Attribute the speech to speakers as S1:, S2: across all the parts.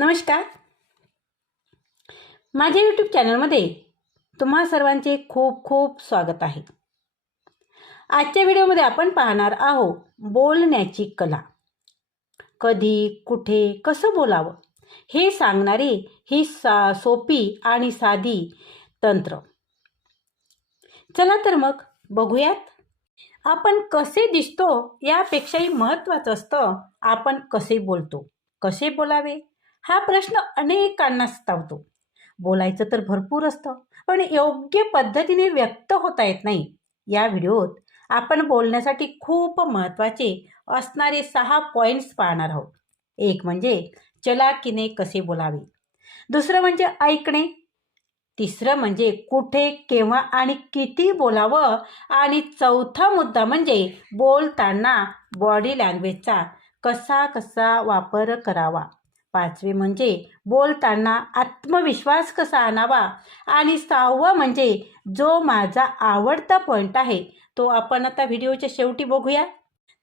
S1: नमस्कार. माझ्या यूट्यूब चॅनलमध्ये तुम्हा सर्वांचे खूप खूप स्वागत आहे. आजच्या व्हिडिओमध्ये आपण पाहणार आहोत बोलण्याची कला. कधी कुठे कसं बोलावं? हे सांगणारी ही सा सोपी आणि साधी तंत्र. चला तर मग बघूयात. आपण कसे दिसतो यापेक्षाही महत्त्वाचं असतं आपण कसे बोलतो कसे बोलावे? हा प्रश्न अनेकांना सतावतो. बोलायचं तर भरपूर असतं पण योग्य पद्धतीने व्यक्त होता येत नाही. या व्हिडिओत आपण बोलण्यासाठी खूप महत्त्वाचे असणारे सहा पॉईंट्स पाहणार आहोत. एक म्हणजे चलाकीने कसे बोलावे? दुसरं म्हणजे ऐकणे. तिसरं म्हणजे कुठे केव्हा आणि किती बोलावं? आणि चौथा मुद्दा म्हणजे बोलताना बॉडी लँग्वेजचा कसा कसा वापर करावा? पाचवे म्हणजे बोलताना आत्मविश्वास कसा आणावा? आणि सहावं म्हणजे जो माझा आवडता पॉईंट आहे तो आपण आता व्हिडिओच्या शेवटी बघूया.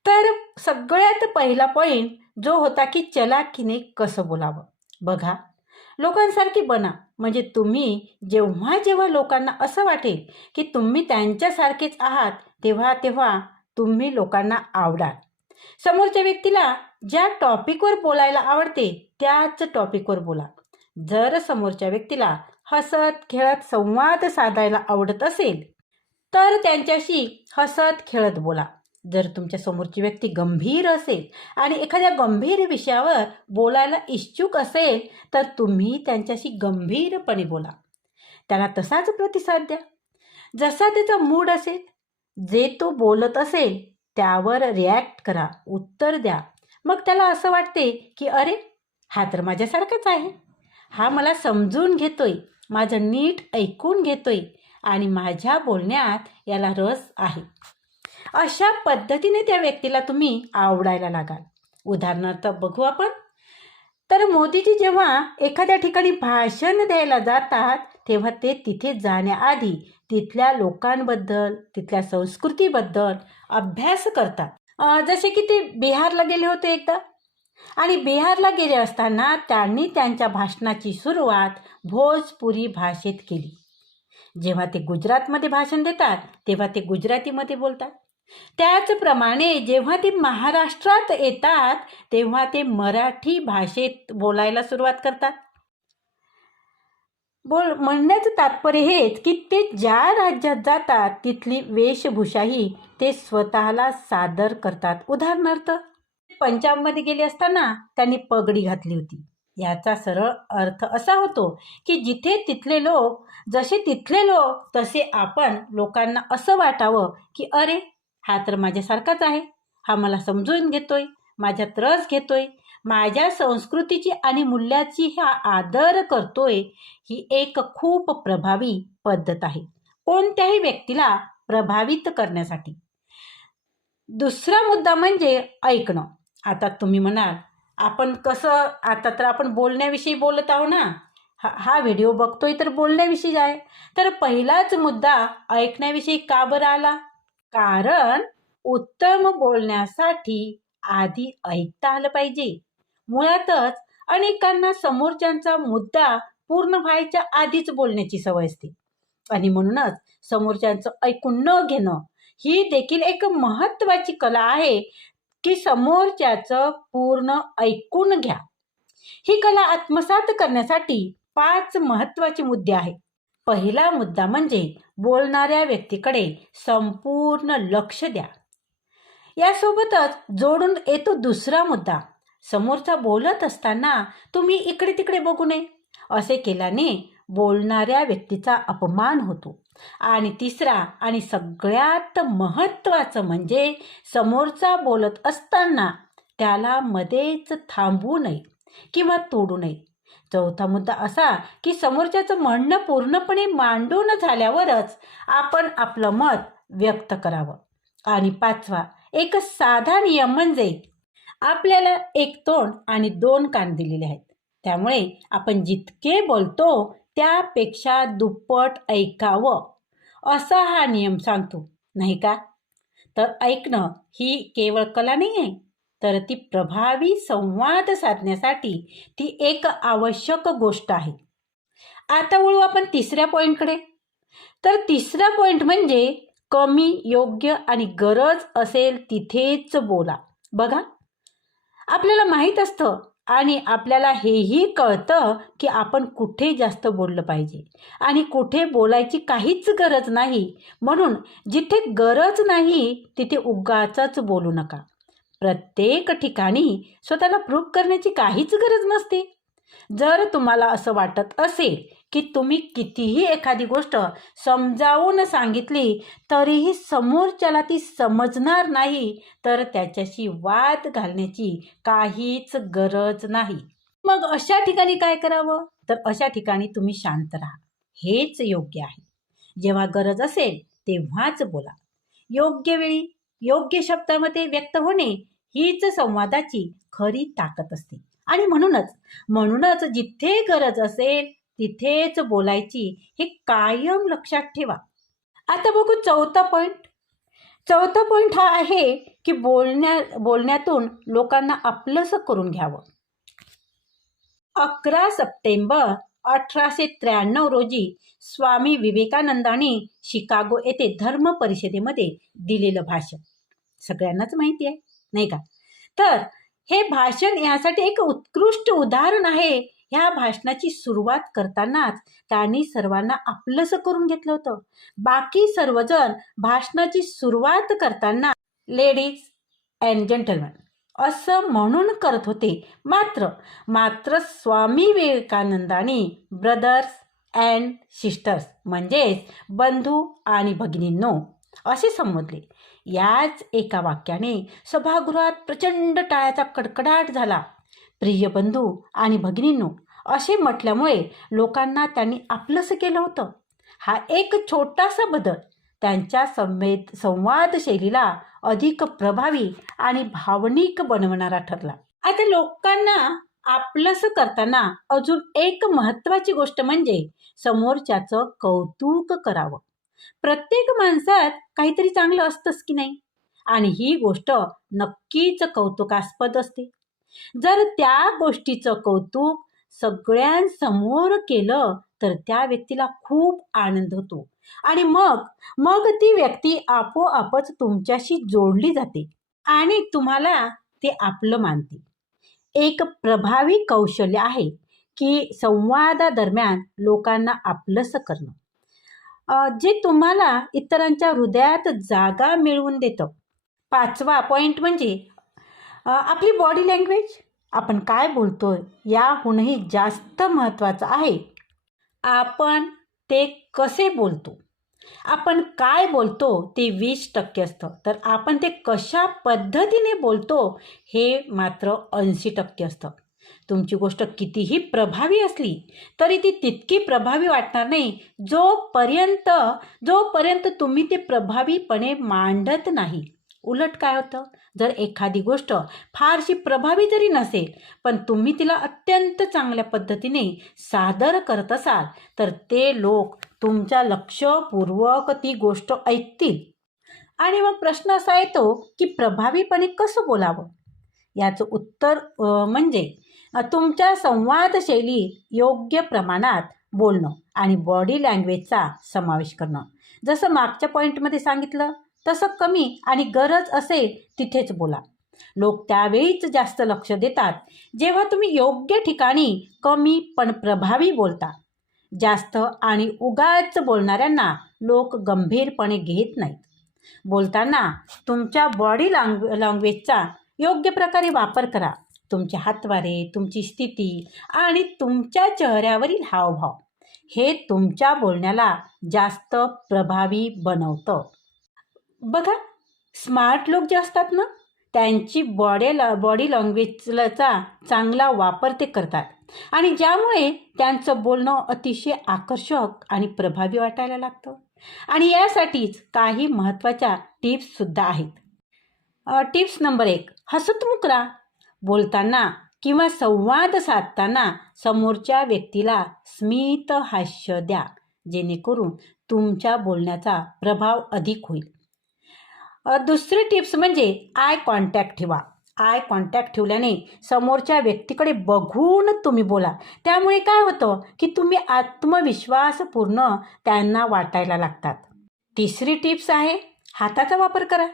S1: तर सगळ्यात पहिला पॉईंट जो होता की चलाकीने कसं बोलावं? बघा. लोकांसारखी बना. म्हणजे तुम्ही जेव्हा जेव्हा लोकांना असं वाटेल की तुम्ही त्यांच्यासारखेच आहात तेव्हा तेव्हा तुम्ही लोकांना आवडाल. समोरच्या व्यक्तीला ज्या टॉपिकवर बोलायला आवडते त्याच टॉपिकवर बोला. जर समोरच्या व्यक्तीला हसत खेळत संवाद साधायला आवडत असेल तर त्यांच्याशी हसत खेळत बोला. जर तुमच्या समोरची व्यक्ती गंभीर असेल आणि एखाद्या गंभीर विषयावर बोलायला इच्छुक असेल तर तुम्ही त्यांच्याशी गंभीरपणे बोला. त्याला तसाच प्रतिसाद द्या. जसा त्याचा मूड असेल जे तो बोलत असेल त्यावर रिॲक्ट करा उत्तर द्या. मग त्याला असं वाटते की अरे हा तर माझ्यासारखाच आहे. हा मला समजून घेतोय माझं नीट ऐकून घेतोय आणि माझ्या बोलण्यात याला रस आहे. अशा पद्धतीने त्या व्यक्तीला तुम्ही आवडायला लागाल. उदाहरणार्थ बघू आपण. तर मोदीजी जेव्हा एखाद्या ठिकाणी भाषण द्यायला जातात तेव्हा ते तिथे जाण्याआधी तिथल्या लोकांबद्दल तिथल्या संस्कृतीबद्दल अभ्यास करतात. जसे की ते बिहारला गेले होते एकदा. आणि बिहारला गेले असताना त्यांनी त्यांच्या भाषणाची सुरुवात भोजपुरी भाषेत केली. जेव्हा ते गुजरातमध्ये भाषण देतात तेव्हा ते गुजरातीमध्ये बोलतात. त्याचप्रमाणे जेव्हा ते महाराष्ट्रात येतात तेव्हा ते मराठी भाषेत बोलायला सुरुवात करतात. बोल म्हणण्याचं तात्पर्य हेच की ते ज्या राज्यात जातात तिथली वेशभूषाही ते स्वतःला सादर करतात. उदाहरणार्थ पंजाबमध्ये गेले असताना त्यांनी पगडी घातली होती. याचा सरळ अर्थ असा होतो की जिथे तिथले लोक जसे तिथले लोक तसे आपण लोकांना असं वाटावं की अरे हा तर माझ्यासारखाच आहे. हा मला समजून घेतोय माझ्यात रस घेतोय. माझ्या संस्कृतीची आणि मूल्याची हा आदर करतोय ही एक खूप प्रभावी पद्धत आहे. कोणत्याही व्यक्तीला प्रभावित करण्यासाठी. दुसरा मुद्दा म्हणजे ऐकणं. आता तुम्ही म्हणाल आपण कसं आता तर आपण बोलण्याविषयी बोलत आहो ना. हा हा व्हिडिओ बघतोय तर बोलण्याविषयी आहे. तर पहिलाच मुद्दा ऐकण्याविषयी का बरं आला? कारण उत्तम बोलण्यासाठी आधी ऐकता आलं पाहिजे. मुळातच अनेकांना समोरच्यांचा मुद्दा पूर्ण व्हायच्या आधीच बोलण्याची सवय असते. आणि म्हणूनच समोरच्यांचं ऐकून न घेणं ही देखील एक महत्त्वाची कला आहे की समोरच्याचं पूर्ण ऐकून घ्या. ही कला आत्मसात करण्यासाठी पाच महत्त्वाचे मुद्दे आहेत. पहिला मुद्दा म्हणजे बोलणाऱ्या व्यक्तीकडे संपूर्ण लक्ष द्या. यासोबतच जोडून येतो दुसरा मुद्दा. समोरचा बोलत असताना तुम्ही इकडे तिकडे बघू नये. असे केल्याने बोलणाऱ्या व्यक्तीचा अपमान होतो. आणि तिसरा आणि सगळ्यात महत्त्वाचं म्हणजे समोरचा बोलत असताना त्याला मध्येच थांबू नये किंवा तोडू नये. चौथा मुद्दा असा की समोरच्याचं म्हणणं पूर्णपणे मांडून झाल्यावरच आपण आपलं मत व्यक्त करावं. आणि पाचवा एक साधा नियम म्हणजे आपल्याला एक तोंड आणि दोन कान दिलेले आहेत. त्यामुळे आपण जितके बोलतो त्यापेक्षा दुप्पट ऐकावं. असा हा नियम सांगतो नाही का? तर ऐकणं ही केवळ कला नाही आहे तर ती प्रभावी संवाद साधण्यासाठी ती एक आवश्यक गोष्ट आहे. आता वळू आपण तिसऱ्या पॉईंटकडे तर तिसरा पॉईंट म्हणजे कमी योग्य आणि गरज असेल तिथेच बोला. बघा. आपल्याला माहीत असतं आणि आपल्याला हेही कळतं की आपण कुठे जास्त बोललं पाहिजे. आणि कुठे बोलायची काहीच गरज नाही. म्हणून जिथे गरज नाही तिथे उगाचच बोलू नका. प्रत्येक ठिकाणी स्वतःला प्रूफ करण्याची काहीच गरज नसते. जर तुम्हाला असं वाटत असेल की तुम्ही कितीही एखादी गोष्ट समजावून सांगितली तरीही समोरच्याला ती समजणार नाही तर त्याच्याशी वाद घालण्याची काहीच गरज नाही. मग अशा ठिकाणी काय करावं? तर अशा ठिकाणी तुम्ही शांत राहा. हेच योग्य आहे. जेव्हा गरज असेल तेव्हाच बोला. योग्य वेळी योग्य शब्दामध्ये व्यक्त होणे हीच संवादाची खरी ताकद असते. आणि म्हणूनच म्हणूनच जिथे गरज असेल तिथेच बोलायची हे कायम लक्षात ठेवा. आता बघू चौथा पॉईंट चौथा पॉईंट हा आहे की बोलण्या बोलण्यातून लोकांना आपलंसं करून घ्यावं. अकरा सप्टेंबर अठराशे त्र्याण्णव रोजी स्वामी विवेकानंदांनी शिकागो येथे धर्म परिषदेमध्ये दिलेलं भाषण. सगळ्यांनाच माहिती आहे नाही का? तर हे भाषण यासाठी एक उत्कृष्ट उदाहरण आहे ह्या भाषणाची सुरुवात करतानाच त्यांनी सर्वांना आपलंसं करून घेतलं होतं. बाकी सर्वजण भाषणाची सुरुवात करताना लेडीज अँड जेंटलमॅन असं म्हणून करत होते. मात्र मात्र स्वामी विवेकानंदांनी ब्रदर्स अँड सिस्टर्स म्हणजेच बंधू आणि भगिनींनो असे संबोधले. याच एका वाक्याने सभागृहात प्रचंड टाळ्याचा कडकडाट झाला. प्रिय बंधू आणि भगिनींनो असे म्हटल्यामुळे लोकांना त्यांनी आपलंसं केलं होतं. हा एक छोटासा बदल त्यांच्या संवेद संवाद शैलीला अधिक प्रभावी आणि भावनिक बनवणारा ठरला. आता लोकांना आपलंसं करताना अजून एक महत्त्वाची गोष्ट म्हणजे समोरच्याचं कौतुक करावं. प्रत्येक माणसात काहीतरी चांगलं असतंच की नाही? आणि ही गोष्ट नक्कीच कौतुकास्पद असते. जर त्या गोष्टीचं कौतुक सगळ्यांसमोर केलं तर त्या व्यक्तीला खूप आनंद होतो. आणि मग मग ती व्यक्ती आपोआपच तुमच्याशी जोडली जाते आणि तुम्हाला ते आपलं मानते. एक प्रभावी कौशल्य आहे की संवादादरम्यान लोकांना आपलंसं करणं. जे तुम्हाला इतरांच्या हृदयात जागा मिळवून देतं. पाचवा पॉईंट म्हणजे आपली बॉडी लँग्वेज आपण काय बोलतो याहूनही जास्त महत्त्वाचं आहे. आपण ते कसे बोलतो? आपण काय बोलतो ते वीस टक्के असतं. तर आपण ते कशा पद्धतीने बोलतो हे मात्र ऐंशी टक्के असतं. तुमची गोष्ट कितीही प्रभावी असली तरी ती तितकी प्रभावी वाटणार नाही. जोपर्यंत जोपर्यंत तुम्ही ते प्रभावीपणे मांडत नाही. उलट काय होतं? जर एखादी गोष्ट फारशी प्रभावी जरी नसेल पण तुम्ही तिला अत्यंत चांगल्या पद्धतीने सादर करत असाल तर ते लोक तुमच्या लक्षपूर्वक ती गोष्ट ऐकतील. आणि मग प्रश्न असा येतो की प्रभावीपणे कसं बोलावं? याचं उत्तर म्हणजे तुमच्या संवादशैली योग्य प्रमाणात बोलणं आणि बॉडी लँग्वेजचा समावेश करणं. जसं मागच्या पॉईंटमध्ये सांगितलं तसं कमी आणि गरज असेल तिथेच बोला. लोक त्यावेळीच जास्त लक्ष देतात जेव्हा तुम्ही योग्य ठिकाणी कमी पण प्रभावी बोलता. जास्त आणि उगाच बोलणाऱ्यांना लोक गंभीरपणे घेत नाहीत. बोलताना तुमच्या बॉडी लँग लँग्वेजचा योग्य प्रकारे वापर करा. तुमचे हातवारे तुमची स्थिती आणि तुमच्या चेहऱ्यावरील हावभाव हे तुमच्या बोलण्याला जास्त प्रभावी बनवतं. बघा स्मार्ट लोक जे असतात ना त्यांची बॉडी बॉडी लँग्वेजचा चांगला वापर ते करतात. आणि ज्यामुळे त्यांचं बोलणं अतिशय आकर्षक आणि प्रभावी वाटायला लागतं. आणि यासाठीच काही महत्त्वाच्या टिप्ससुद्धा आहेत. टिप्स नंबर एक हसतमुख राहा बोलताना किंवा संवाद साधताना समोरच्या व्यक्तीला स्मित हास्य द्या. जेणेकरून तुमच्या बोलण्याचा प्रभाव अधिक होईल. दुसरी टिप्स म्हणजे आय कॉन्टॅक्ट ठेवा. आय कॉन्टॅक्ट ठेवल्याने समोरच्या व्यक्तीकडे बघून तुम्ही बोला. त्यामुळे काय होतं की तुम्ही आत्मविश्वासपूर्ण त्यांना वाटायला लागतात. तिसरी टिप्स आहे हाताचा वापर करा.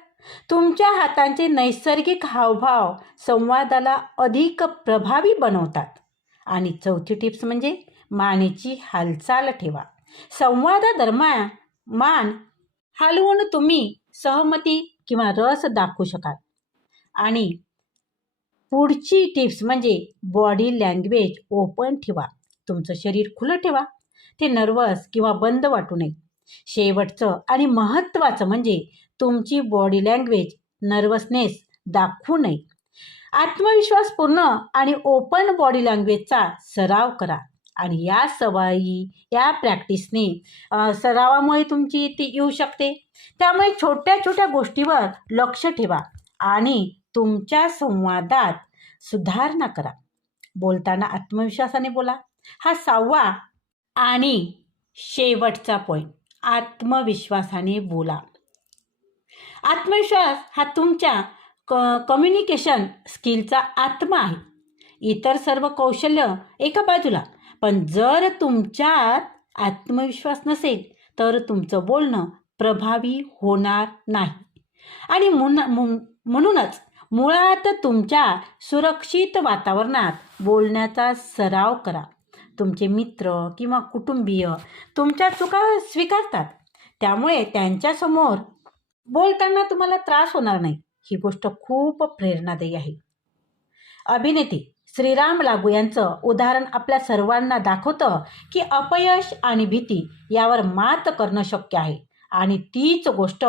S1: तुमच्या हातांचे नैसर्गिक हावभाव संवादाला अधिक प्रभावी बनवतात. आणि चौथी टिप्स म्हणजे मानेची हालचाल ठेवा. संवादादरम्यान मान हलवून तुम्ही सहमती किंवा रस दाखवू शकाल. आणि पुढची टिप्स म्हणजे बॉडी लँग्वेज ओपन ठेवा. तुमचं शरीर खुलं ठेवा. ते नर्वस किंवा बंद वाटू नये. शेवटचं आणि महत्त्वाचं म्हणजे तुमची बॉडी लँग्वेज नर्वसनेस दाखवू नये. आत्मविश्वासपूर्ण आणि ओपन बॉडी लँग्वेजचा सराव करा. आणि या सवयी या प्रॅक्टिसने सरावामुळे तुमची ती येऊ शकते. त्यामुळे छोट्या छोट्या गोष्टीवर लक्ष ठेवा आणि तुमच्या संवादात सुधारणा करा. बोलताना आत्मविश्वासाने बोला. हा सहावा आणि शेवटचा पॉईंट आत्मविश्वासाने बोला. आत्मविश्वास हा तुमच्या क कम्युनिकेशन स्किलचा आत्मा आहे. इतर सर्व कौशल्य एका बाजूला. पण जर तुमच्यात आत्मविश्वास नसेल तर तुमचं बोलणं प्रभावी होणार नाही. आणि मु- म्हणूनच मुळात तुमच्या सुरक्षित वातावरणात बोलण्याचा सराव करा. तुमचे मित्र किंवा कुटुंबीय तुमच्या चुका स्वीकारतात. त्यामुळे त्यांच्यासमोर बोलताना तुम्हाला त्रास होणार नाही. ही गोष्ट खूप प्रेरणादायी आहे. अभिनेते श्रीराम लागू यांचं उदाहरण आपल्या सर्वांना दाखवतं की अपयश आणि भीती यावर मात करणं शक्य आहे. आणि तीच गोष्ट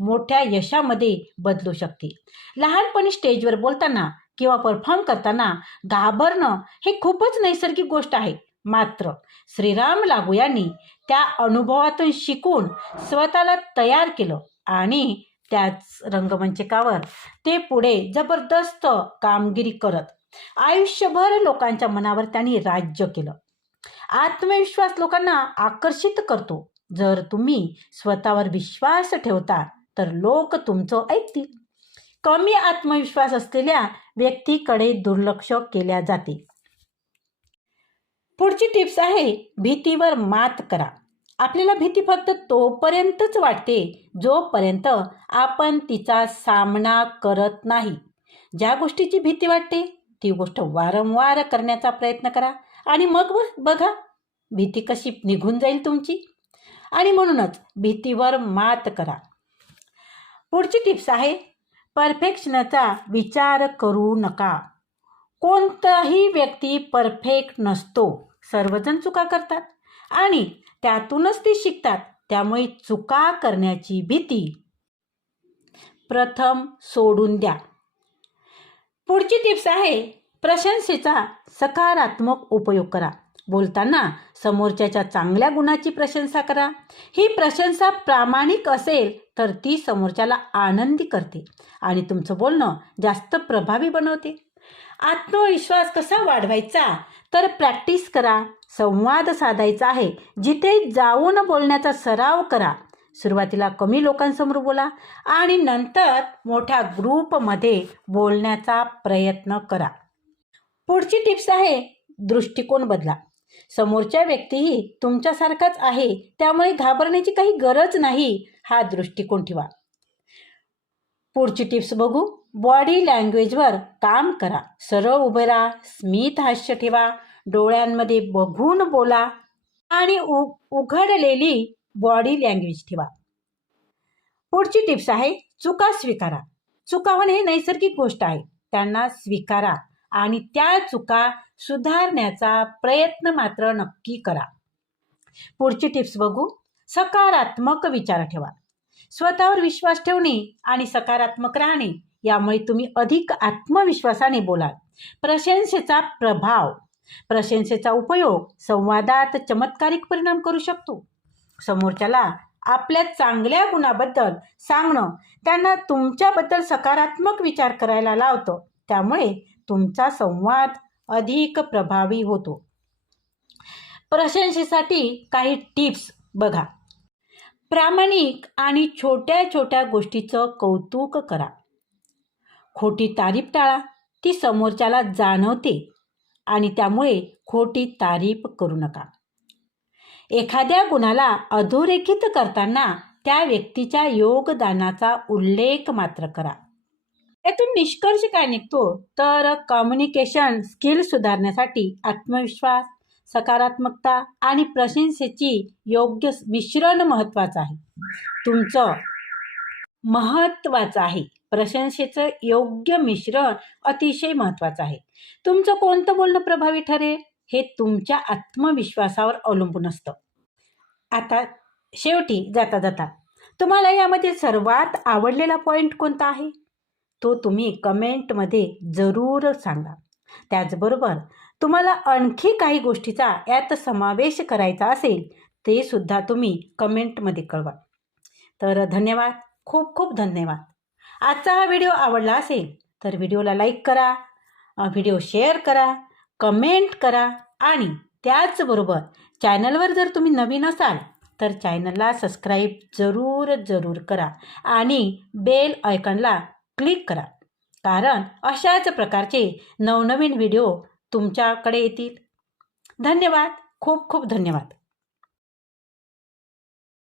S1: मोठ्या यशामध्ये बदलू शकते. लहानपणी स्टेजवर बोलताना किंवा परफॉर्म करताना घाबरणं हे खूपच नैसर्गिक गोष्ट आहे. मात्र श्रीराम लागू यांनी त्या अनुभवातून शिकून स्वतःला तयार केलं आणि त्याच रंगमंचकावर ते पुढे जबरदस्त कामगिरी करत आयुष्यभर लोकांच्या मनावर त्यांनी राज्य केलं. आत्मविश्वास लोकांना आकर्षित करतो. जर तुम्ही स्वतःवर विश्वास ठेवता तर लोक तुमचं ऐकतील. कमी आत्मविश्वास असलेल्या व्यक्तीकडे दुर्लक्ष केल्या जाते. पुढची टिप्स आहे भीतीवर मात करा. आपल्याला भीती फक्त तोपर्यंतच वाटते जोपर्यंत आपण तिचा सामना करत नाही. ज्या गोष्टीची भीती वाटते ती गोष्ट वारंवार करण्याचा प्रयत्न करा. आणि मग बघा भीती कशी निघून जाईल तुमची. आणि म्हणूनच भीतीवर मात करा. पुढची टिप्स आहे परफेक्शनचा विचार करू नका. कोणताही व्यक्ती परफेक्ट नसतो सर्वजण चुका करतात. आणि त्यातूनच ते शिकतात त्यामुळे चुका करण्याची भीती प्रथम सोडून द्या. पुढची टिप्स आहे. प्रशंसेचा सकारात्मक उपयोग करा. बोलताना समोरच्याच्या चांगल्या गुणाची प्रशंसा करा. ही प्रशंसा प्रामाणिक असेल तर ती समोरच्याला आनंदी करते आणि तुमचं बोलणं जास्त प्रभावी बनवते. आत्मविश्वास कसा वाढवायचा? तर प्रॅक्टिस करा. संवाद साधायचा आहे. जिथे जाऊन बोलण्याचा सराव करा. सुरुवातीला कमी लोकांसमोर बोला आणि नंतर मोठ्या ग्रुपमध्ये बोलण्याचा प्रयत्न करा. पुढची टिप्स आहे दृष्टिकोन बदला. समोरच्या व्यक्तीही तुमच्यासारखाच आहे त्यामुळे घाबरण्याची काही गरज नाही हा दृष्टिकोन ठेवा. पुढची टिप्स बघू. बॉडी लँग्वेजवर काम करा. सरळ उभे राहा स्मित हास्य ठेवा. डोळ्यांमध्ये बघून बोला आणि उ उघडलेली बॉडी लँग्वेज ठेवा. पुढची टिप्स आहे चुका स्वीकारा. चुका होणे नैसर्गिक गोष्ट आहे. त्यांना स्वीकारा आणि त्या चुका सुधारण्याचा प्रयत्न मात्र नक्की करा. पुढची टिप्स बघू. सकारात्मक विचार ठेवा. स्वतःवर विश्वास ठेवणे आणि सकारात्मक राहणे यामुळे तुम्ही अधिक आत्मविश्वासाने बोलाल. प्रशंसेचा प्रभाव. प्रशंसेचा उपयोग संवादात चमत्कारिक परिणाम करू शकतो. समोरच्याला आपल्या चांगल्या गुणाबद्दल सांगणं. त्यांना तुमच्याबद्दल सकारात्मक विचार करायला लावतं. त्यामुळे तुमचा संवाद अधिक प्रभावी होतो. प्रशंसेसाठी काही टिप्स बघा. प्रामाणिक आणि छोट्या छोट्या गोष्टीचं कौतुक करा. खोटी तारीफ टाळा. ती समोरच्याला जाणवते आणि त्यामुळे खोटी तारीफ करू नका. एखाद्या गुणाला अधोरेखित करताना त्या व्यक्तीच्या योगदानाचा उल्लेख मात्र करा. यातून निष्कर्ष काय निघतो? तर कम्युनिकेशन स्किल सुधारण्यासाठी आत्मविश्वास सकारात्मकता आणि प्रशंसेची योग्य मिश्रण महत्त्वाचं आहे. तुमचं महत्त्वाचं आहे. प्रशंसेचं योग्य मिश्रण अतिशय महत्त्वाचं आहे. तुमचं कोणतं बोलणं प्रभावी ठरेल? हे तुमच्या आत्मविश्वासावर अवलंबून असतं. आता शेवटी जाता जाता तुम्हाला यामध्ये सर्वात आवडलेला पॉईंट कोणता आहे? तो तुम्ही कमेंटमध्ये जरूर सांगा. त्याचबरोबर तुम्हाला आणखी काही गोष्टीचा यात समावेश करायचा असेल ते सुद्धा तुम्ही कमेंटमध्ये कळवा. तर धन्यवाद खूप खूप धन्यवाद. आजचा हा व्हिडिओ आवडला असेल तर व्हिडिओला लाईक करा व्हिडिओ शेअर करा कमेंट करा आणि त्याचबरोबर चॅनलवर जर तुम्ही नवीन असाल तर चॅनलला सबस्क्राईब जरूर जरूर करा आणि बेल आयकॉनला क्लिक करा. कारण अशाच प्रकारचे नवनवीन व्हिडिओ तुमच्याकडे येतील. धन्यवाद. खूप खूप धन्यवाद.